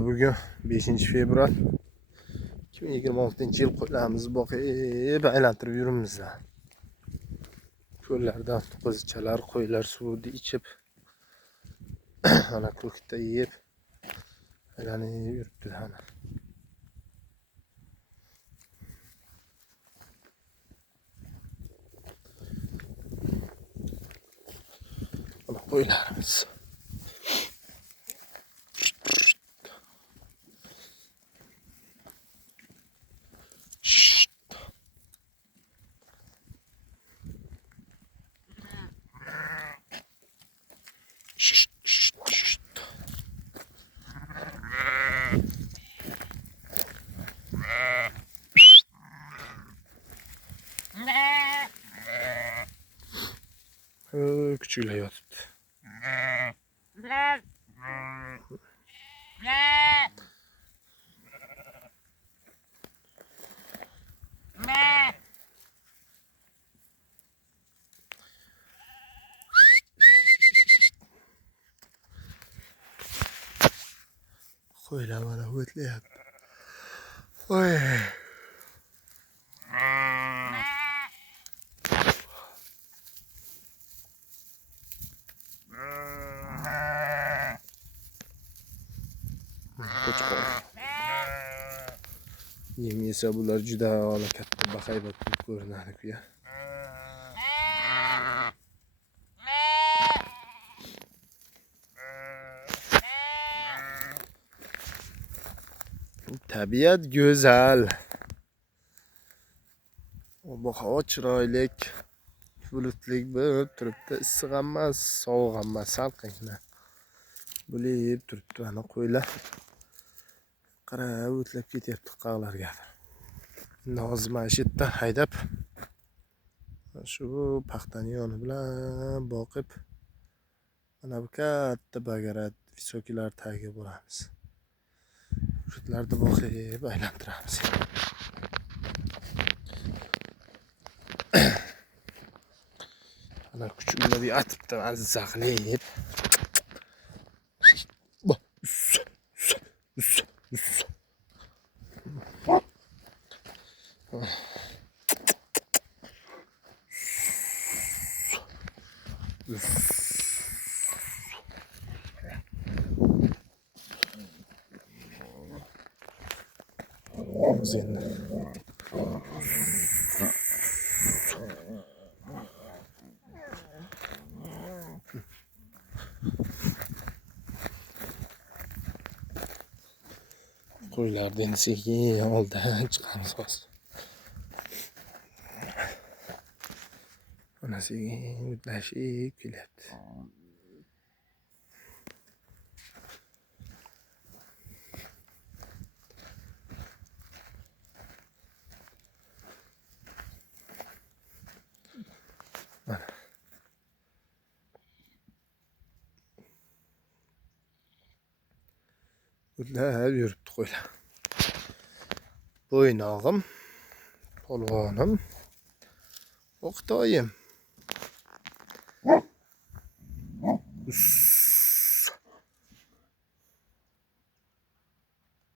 Bugün 5 fevral 2026 yıl qo'ylarimizni boqib aylantirib yuribmiz. Ko'llardan qo'zichalar, qo'ylar suvni ichib, ana ko'kda yeb aylanib yuribdi. Ana qo'ylarimiz. Küçükler yotibdi. Qo'ylar mana o'tlayapti. Oy. Qo'chqor. Yem yesa bular juda katta bahaybat bo'lib ko'rinadi-ku ya. Tabiat go'zal. Bu havo chiroyli, bulutli bo'lib turibdi. Issiq emas, sovuq emas, salqingina bo'lib turibdi. Ana qo'ylar qarab o'tlab ketyapti qaqlarga. Nozim shu yerdan haydab shu paxtani yoni bilan boqib, mana bu katta bagarat visokilar tagiga boramiz. Shutlarda boqib aylantiramiz. Ana kuchuklar yotibdi, mana zaqlib. Qo'ylardan sekin oldan chiqamiz hozir. Mana sekin o'tlashib kelyapti. Mana o'tlab yuribdi qo'ylar. Bo'ynog'im, polvonim, O'qitoyim.